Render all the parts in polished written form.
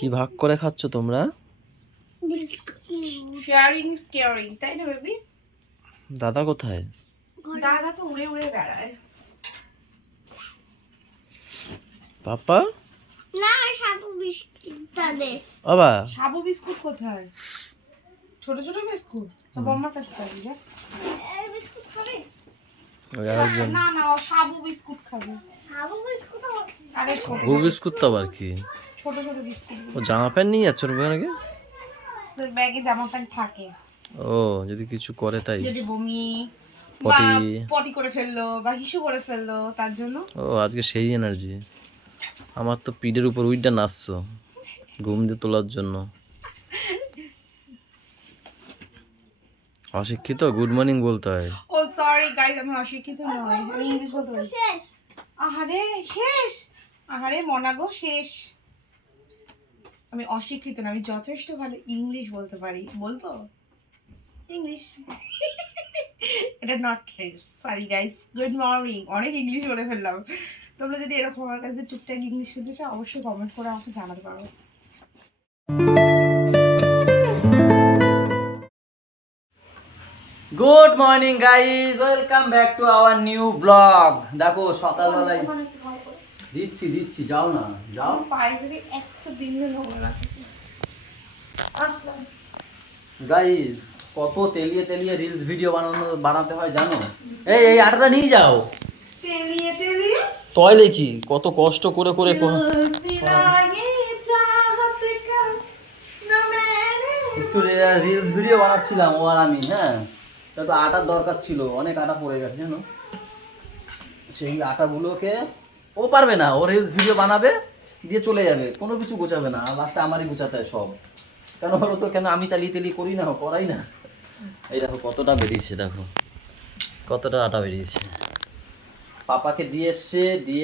কি ভাগ করে খাচ্ছ তোমরা? শেয়ারিং ইজ কেয়ারিং, তাই না বেবি? দাদা কোথায়? দাদা তো উড়ে উড়ে বেড়ায়। পাপা না, সাবু বিস্কুটটা দে। বাবা সাবু বিস্কুট কোথায়? ছোট ছোট বিস্কুট তো বম্মার কাছে যাবি যা। এই বিস্কুট খাবে? ওই আরেকজন না না, ও সাবু বিস্কুট খাবে। সাবু বিস্কুট আরে ছোট গু বিস্কুট তো আবার কি? ছোট ছোট বিস্কুট। ও জামা প্যান্ট নিয়ে যাচ্ছ নাকি? তোর ব্যাগে জামা প্যান্ট থাকে, ও যদি কিছু করে তাই। যদি বমি বা পটি। পটি করে ফেললো বা হিসু করে ফেললো তার জন্য। ও আজকে সেই এনার্জি। আমার তো পিঠের উপর উইডটা নাচছো ঘুম দিয়ে তোলার জন্য। অশিক্ষিত গুড মর্নিং বলতে হয়। ও সরি গাইস, আমি অশিক্ষিত নই, আমি ইংলিশ বলতে পারি। শেষ। আহারে শেষ, আহারে মনাগো শেষ। আমি অশিক্ষিত না, আমি যথেষ্ট ভালো ইংলিশ বলতে পারি। বলবো ইংলিশ? এটা not sorry guys, good morning. অনেক ইংলিশ বলে ফেললাম। তোমরা যদি এরকম আমার কাছে টুকটাক ইংলিশ শুনতে চাও অবশ্যই কমেন্ট করে আমাকে জানাতে পারো। Good morning guys, welcome back to our new blog. দেখো সকালবেলায় দিচ্ছি যাও না যাও। পায়ে যদি একটা বিন্দু নোংরা না থাকে। আসলাম। গাইস কত তেলিয়ে তেলিয়ে রিলস ভিডিও বানাতে হয় জানো? এই আটাটা নিয়ে যাও। তেলিয়ে তেলিয়ে তয় কি কত কষ্ট করে করে একটু রিলস ভিডিও বানাচ্ছিলাম ও আর আমি। হ্যাঁ, তা তো আটার দরকার ছিল, অনেক আটা পড়ে গেছে জানো। সেই আটাগুলোকে ও পারবে না, ও রিলস ভিডিও বানাবে দিয়ে চলে যাবে, কোনো কিছু গোছাবে না, লাস্টে আমারই গোছাতে হয় সব। কেন বলো তো, কেন আমি তালি তেলি করি না, করাই না। এই দেখো কতটা বেরিয়েছে, দেখো কতটা আটা বেরিয়েছে। পাপাকে দিয়ে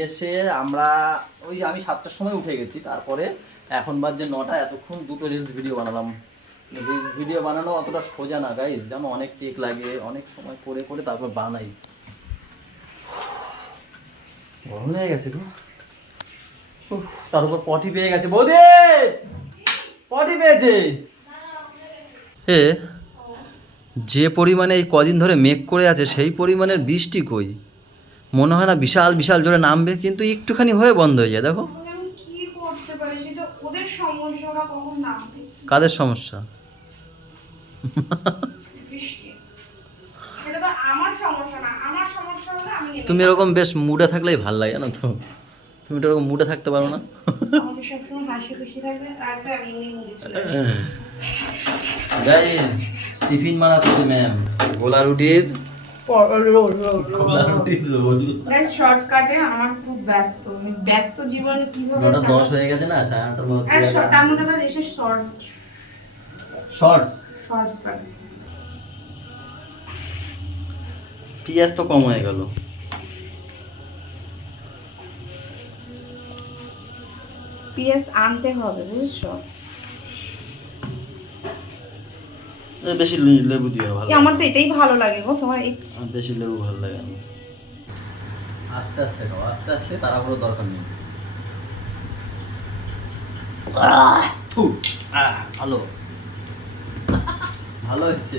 এসে আমরা ওই আমি 7টার সময় উঠে গেছি, তারপরে এখন বাজে 9টা, এতক্ষণ দুটো রিলস ভিডিও বানালাম। রিলস ভিডিও বানানো অতটা সোজা না গাইজ, জানো অনেক টেক লাগে, অনেক সময় করে করে তারপর বানাই। গরম হয়ে গেছে গো। তার উপর পটি পেয়ে গেছে, বৌদি পটি পেয়েছে। এ যে পরিমাণে এই কদিন ধরে মেঘ করে আছে সেই পরিমাণের বৃষ্টি কই, মনে হয় না বিশাল বিশাল জোরে নামবে, কিন্তু একটুখানি হয়ে বন্ধ হয়ে যায়। দেখো আমি কি করতে পারি, সেটা ওদের সমস্যা, ওরা কখন নামবে। কাদের সমস্যা? বৃষ্টি এটা তো আমার সমস্যা না, আমার সমস্যা হলে আমি নেমে তুমি এরকম বেশ মুডে থাকলেই ভাল লাগে জানো তো, তুমি তো এরকম মুডে থাকতে পারো না। আমাকে সবসময় হাসি খুশি থাকবে, রাখবে, আমি এমনি মুড়ি চলে গাইস টিফিন বানাচ্ছে ম্যাম, গোলা রুটির গোলা রুটির রোল। গাইস শর্টকাটে আমার খুব ব্যস্ত, আমি ব্যস্ত জীবন কিভাবে 9:10 হয়ে গেছে না, 9:30 মধ্যে আর তার মধ্যে আবার এসে শর্টস। শর্টস পাই। পিঁয়াজ তো কম হয়ে গেল। পিএস আনতে হবে বুঝছো। বেশি লেবু দিও ভালো। আমার তো এটাই ভালো লাগে গো, তোমার এই বেশি লেবু ভালো লাগে না। আস্তে আস্তে খাও, আস্তে আস্তে, তাড়াহুড়ো দরকার নেই। ভালো ভালো হয়েছে,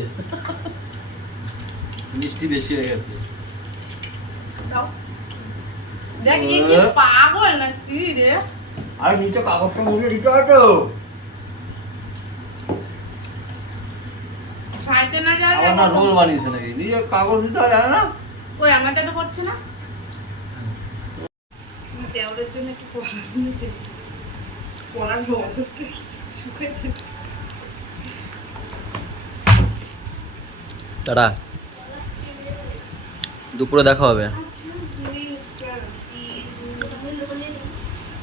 মিষ্টি বেশি হয়ে গেছে। দেখ এই কি পাগল না কি রে। আর নিচে কাগজটা মুড়ে দিতে হয় তো। খাইতে না আবার জানলে না রোল বানিয়েছে নাকি, নিচে কাগজ দিতে হয় জানো না। ওই আমারটা তো করছে না। দেওরের জন্য একটু পড়া নিয়েছে, পড়ার অবস্থা শুকিয়ে গেছে। টাটা, দুপুরে দেখা হবে। अच्छा कोई चलती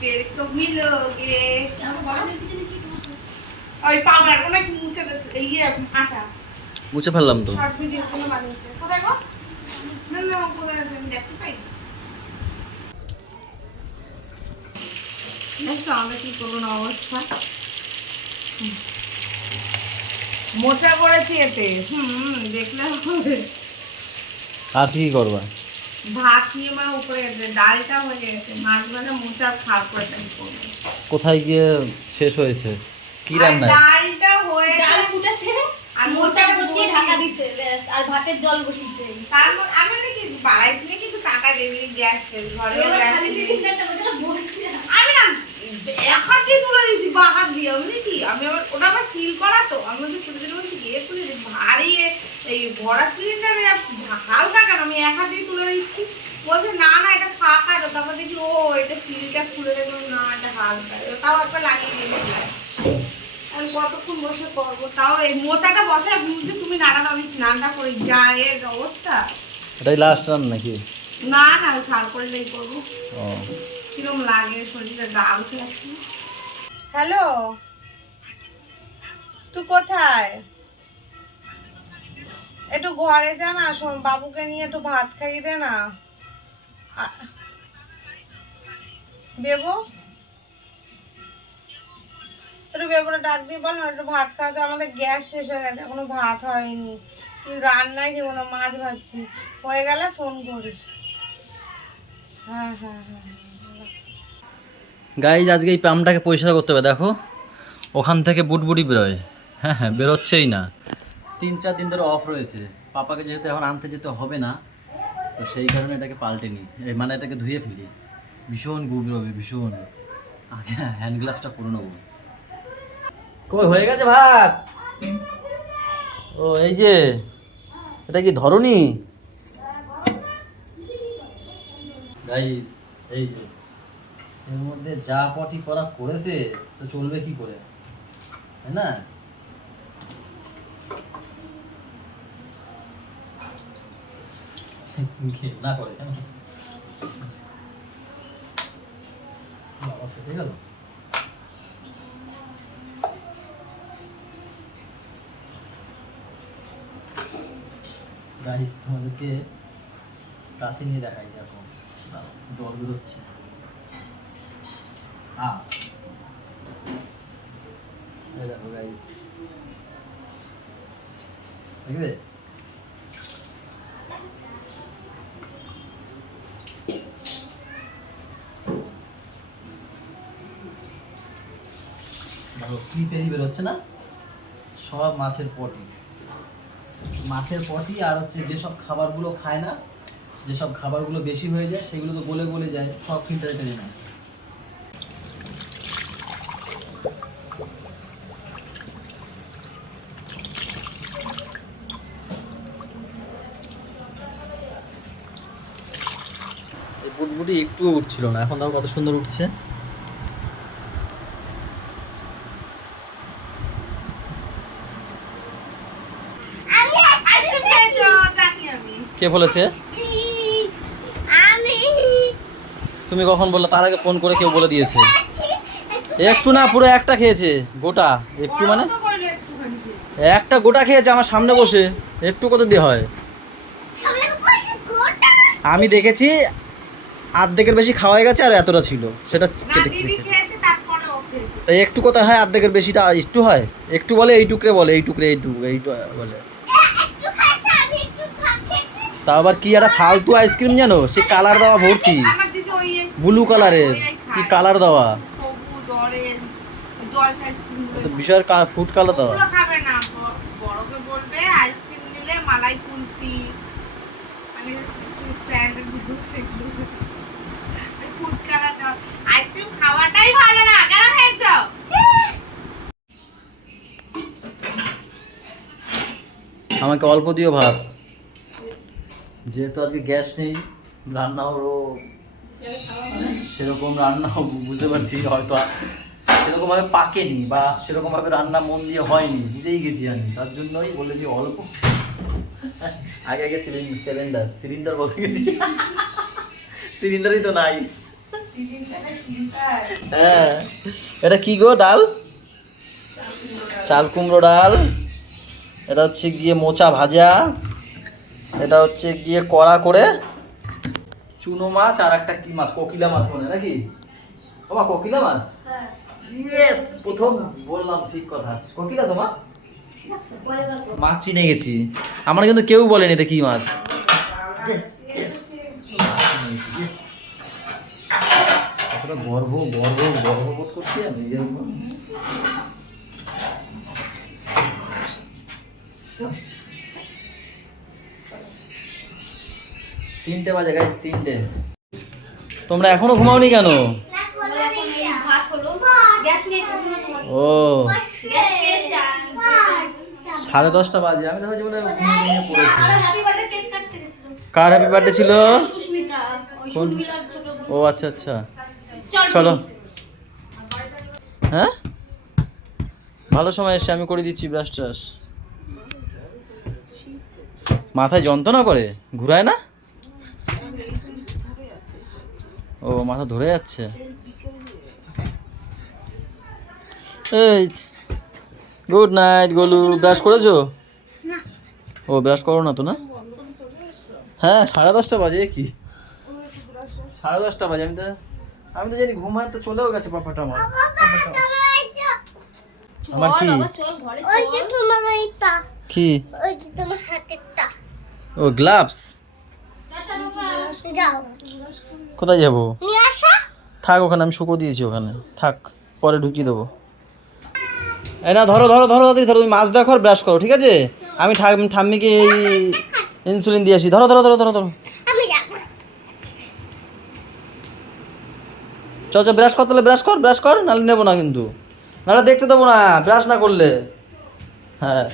फिर तो मिलोगे। ওই পাউডার অনেক মুছে ইয়ে আটা মুছে ফেললাম তো। শর্ট ভিডিও কোনো বানিয়েছে কোথায় গো, না না কোথায় আছে আমি দেখতে পাই। দেখো আমরা কি করবো না অবস্থা, মোচা করেছি এতে। দেখলে হবে। আর কি করবা? ভাত নিয়ে আমার উপরে গেছে, ডালটা হয়ে গেছে, মাছ ভাজা মোচা খাওয়া করে করবো। কোথায় গিয়ে শেষ হয়েছে? কি রান্না? ডালটা হয়ে ডাল ফুটেছে আর আর মোচা মোচা বসিয়ে ঢাকা বসিয়ে দিচ্ছে ব্যাস, আর ভাতের জল বসিয়েছে। তারপর আমি নাকি বাড়াইছি না, কিন্তু টাকা দেবে গ্যাস শেষ, ঘরেও এবার গ্যাস খালি শেষ। সিলিন্ডারটা বোঝানো ভর্তি। আমি না এক হাত দিয়ে তুলে দিয়েছি, বা হাত দিয়ে, বুঝলি কি, আমি আবার ওটা আবার সিল করা তো, আমি বলছি ছোটো ছোটো বলছি গিয়ে তুলে দিই, ভারী এই ভরা সিলিন্ডারে হালকা কেন, আমি এক হাত দিয়ে তুলে দিচ্ছি। বলছে না না এটা ফাঁকা তো, তারপর দেখি ও এটা সিলটা খুলে দেখলাম না এটা হালকা, তাও একবার লাগিয়ে দিয়েছিলাম। আমি কতক্ষণ বসে করবো, তাও এই মোচাটা বসায় বুঝতে তুমি নাড়া দাও, আমি স্নানটা করি, যা এর অবস্থা। এটাই লাস্ট রান্না নাকি? না না আমি তারপরে লেই করবো। ও কিরম লাগে শরীরে, গা উঠে যাচ্ছে। হ্যালো, তুই কোথায়? একটু ঘরে যা না, বাবুকে নিয়ে একটু ভাত খাইয়ে দে না। বেবো, একটু বেবোটা ডাক দিয়ে বল না, একটু ভাত খাওয়াতে, আমাদের গ্যাস শেষ হয়ে গেছে, এখনো ভাত হয়নি, কি রান্নাই দেবো না, মাছ ভাজছি, হয়ে গেলে ফোন করিস। হ্যাঁ হ্যাঁ হ্যাঁ। গাইজ, আজকে এই পাম্পটাকে পরিষ্কার করতে হবে। দেখো ওখান থেকে বুটবুটি বেরোয়। হ্যাঁ হ্যাঁ, বেরোচ্ছেই না, 3-4 দিন ধরে অফ রয়েছে। পাপাকে যেহেতু এখন আনতে যেতে হবে না, তো সেই কারণে এটাকে পাল্টে নিই, মানে এটাকে ধুয়ে ফেলি। ভীষণ গুড় বেরোবে, ভীষণ। আগে হ্যান্ড গ্লাভসটা করে নেবো। কই হয়ে গেছে ভাত? ও এই যে, এটা কি ধরনি? গাইজ এই যে, এর মধ্যে যা পটি করা করেছে, তো চলবে কি করে, তাই না? না করে কেন? বাবা ফেটে গেল। গাইস, তোমাদেরকে কাছে নিয়ে দেখাই, দেখো জল বেরোচ্ছে। এই দেখো গাইস, দেখবে? দেখো কি পেরি বেরোচ্ছে না, সব মাছের পটি। মাছের পটি আর হচ্ছে যেসব খাবারগুলো খায় না, যেসব খাবারগুলো বেশি হয়ে যায়, সেগুলো তো গলে গলে যায়, সব ফিল্টারে টেনে নেয়। এই বুটবুটি একটুও উঠছিল না, এখন দেখো কত সুন্দর উঠছে। আইসক্রিম খেয়েছো জানি আমি। কে বলেছে? আমি তুমি কখন বললে? তার আগে ফোন করে কেউ বলে দিয়েছে। একটু না, পুরো একটা খেয়েছে গোটা। একটু মানে বড় তো করলে একটুখানি খেয়েছি। একটা গোটা খেয়েছে আমার সামনে বসে। একটু কত দিয়ে হয়? সামনে বসে গোটা আমি দেখেছি অর্ধেকের বেশি খাওয়া হয়ে গেছে, আর এতটা ছিল, সেটা না কেটে দিদি খেয়েছে। খেয়েছে, তারপরে ও খেয়েছে। তাই একটু কোথায় হয়? অর্ধেকের বেশিটা একটু হয়? একটু বলে এইটুকরে, বলে এইটুকরে, এইটুকু এইটু বলে। একটু খাইছে, আমি একটু খেয়েছি। তা আবার কি একটা ফালতু আইসক্রিম জানো, সে কালার দেওয়া ভর্তি, আমার দিদি ওই আইসক্রিম ব্লু কালারের, ওই কি খায়। কালার দেওয়া, সবুজ অরেঞ্জ জলস আইসক্রিম তো বিষয়ের ফুড কালার দেওয়া। ওগুলো খাবে না, বড়কে বলবে আইসক্রিম নিলে মালাই কুলফি, মানে স্ট্যান্ডার্ড যেগুলো সেগুলো ফুড কালার দেওয়া। আইসক্রিম খাওয়াটাই ভালো না, কেন খেয়েছো? আমাকে অল্প দিও ভাত, যেহেতু আজকে গ্যাস নেই, রান্নাও সেরকম রান্নাও বুঝতে পারছি হয়তো সেরকমভাবে পাকেনি, বা সেরকমভাবে রান্না মন দিয়ে হয়নি, বুঝেই গেছি আমি, তার জন্যই বলেছি অল্প। আগে আগে সিলিন্ডার বলতে গেছি, সিলিন্ডারই তো নাই। হ্যাঁ, এটা কি গো? ডাল, চাল কুমড়ো ডাল, এটা হচ্ছে গিয়ে মোচা ভাজা, এটা হচ্ছে গিয়ে কড়া করে চুনো মাছ, আর একটা কি মাছ, কোকিলা মাছ মনে নাকি? বাবা কোকিলা মাছ, ইয়েস, প্রথম বললাম ঠিক কথা, কোকিলা তোমার মাছ চিনে গেছি। আমার কিন্তু কেউ বলেনি এটা কি মাছ। কতটা কতটা গর্ববোধ করছি আমি নিজের উপর। তিনটে বাজে গাইস, 3টে। তোমরা এখনো ঘুমাওনি কেন? আমরা এখন এই ভাত হলো গ্যাস নিয়ে ঘুমানো তোমার ও গ্যাস পেয়েছে 10:30 বাজে, আমি তো ভাবছি বলে ঘুমিয়ে পড়েছি। আর হ্যাপি বার্থডে কেক কাটতে গেছিল কার হ্যাপি বার্থডে ছিল? সুস্মিতা ওই কোন? সুমিতার ছোট বোন। ও আচ্ছা আচ্ছা, চল চলো। হ্যাঁ ভালো সময় এসে আমি করে দিচ্ছি ব্রাশ ট্রাশ। মাথায় যন্ত্রণা করে, ঘুরায় না? ও মাথা ধরে যাচ্ছে। এই গুড নাইট গোলু, ব্রাশ করেছো? ও ব্রাশ করো না তো না? হ্যাঁ 10:30 বাজে, কি 10:30 বাজে? আমি তো জানি ঘুমায় তো চলেও গেছে পাপাটা আমার। আমার কি চল ঘরে ওই যে তোমার ওইটা, কি? ওই যে তোমার হাতেরটা। ও গ্লাভস। যাও কোথায় যাবো? নিয়ে আসো। থাক ওখানে, আমি শুকো দিয়েছি ওখানে, থাক পরে ঢুকিয়ে দেবো। এই না ধরো ধরো ধরো তাড়াতাড়ি ধরো, তুমি মাছ দেখো আর ব্রাশ করো, ঠিক আছে? আমি ঠাম্মিকে এই ইনসুলিন দিয়ে আসি। ধরো ধরো ধরো ধরো ধরো, আমি যাবো। চ চ ব্রাশ কর, তাহলে ব্রাশ কর, নাহলে নেবো না কিন্তু, নাহলে দেখতে দেবো না ব্রাশ না করলে। হ্যাঁ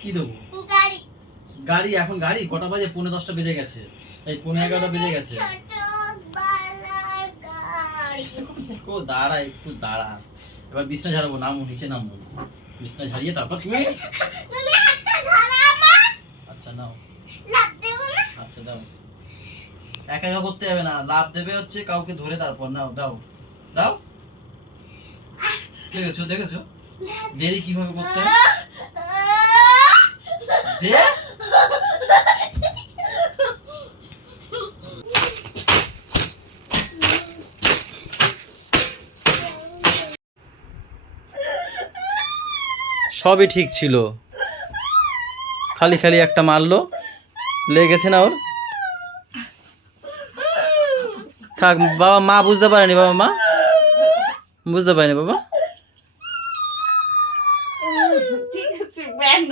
কি দেবো? গাড়ি গাড়ি? এখন গাড়ি কটা বাজে? 10:45 বেজে গেছে, এই 11:30 বেজে গেছে। ছোট বালার গাড়ি। দাঁড়া একটু দাঁড়া, এবার বিছনা ঝাড়াবো, নামো নিচে নামো, বিছনা ঝাড়িয়ে তারপর তুমি। তুমি হাতটা ধরো আমার। আচ্ছা নাও, লাফ দেবো না। আচ্ছা দাও। একা একা করতে যাবে না, লাভ দেবে হচ্ছে কাউকে ধরে, তারপর নাও, দাও দাও। দেখেছো দেখেছো দেরি কিভাবে করতে হয়? দে। সবই ঠিক ছিল, খালি খালি একটা মারলো, লেগেছে না ওর? থাক বাবা, মা বুঝতে পারেনি, বাবা মা বুঝতে পারেনি বাবা। ঠিক আছে ব্যান্ড।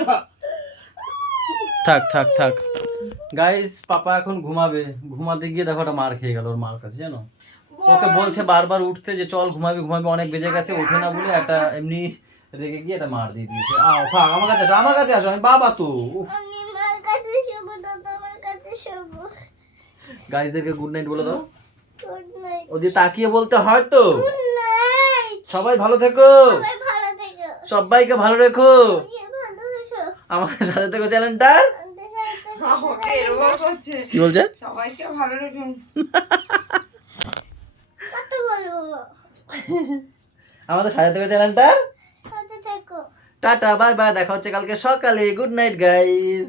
থাক থাক থাক গাইস, পাপা এখন ঘুমাবে, ঘুমাতে গিয়ে দেখো একটা মার খেয়ে গেল ওর মার কাছে, জানো? ওকে বলছে বারবার উঠতে যে চল ঘুমাবি ঘুমাবি, অনেক বেজে গেছে, ওঠে না বলে একটা এমনি রেগে গিয়ে একটা মার দিয়ে দিয়েছে। থাক আমার কাছে আসো, আমার কাছে আসো, আমি বাবা তো। আমি মার কাছে শোবো না, তোমার কাছে শোবো। গাইসদেরকে গুড নাইট বলে দাও। Good night. ওদের তাকিয়ে বলতে হয় তো। Good night. সবাই ভালো থেকো, সবাই ভালো থেকো। সবাইকে ভালো রেখো, সবাই ভালো থেকো। আমাদের সাথে থেকো চ্যানেলটার। আমাদের সাথে ওকে এরকম করছে। কি বলছে? সবাইকে ভালো রাখুন। কত বলবো? আমাদের সাথে থেকো চ্যানেলটার। সাথে থেকো। টাটা বাই বাই, দেখা হচ্ছে কালকে সকালে। Good night guys.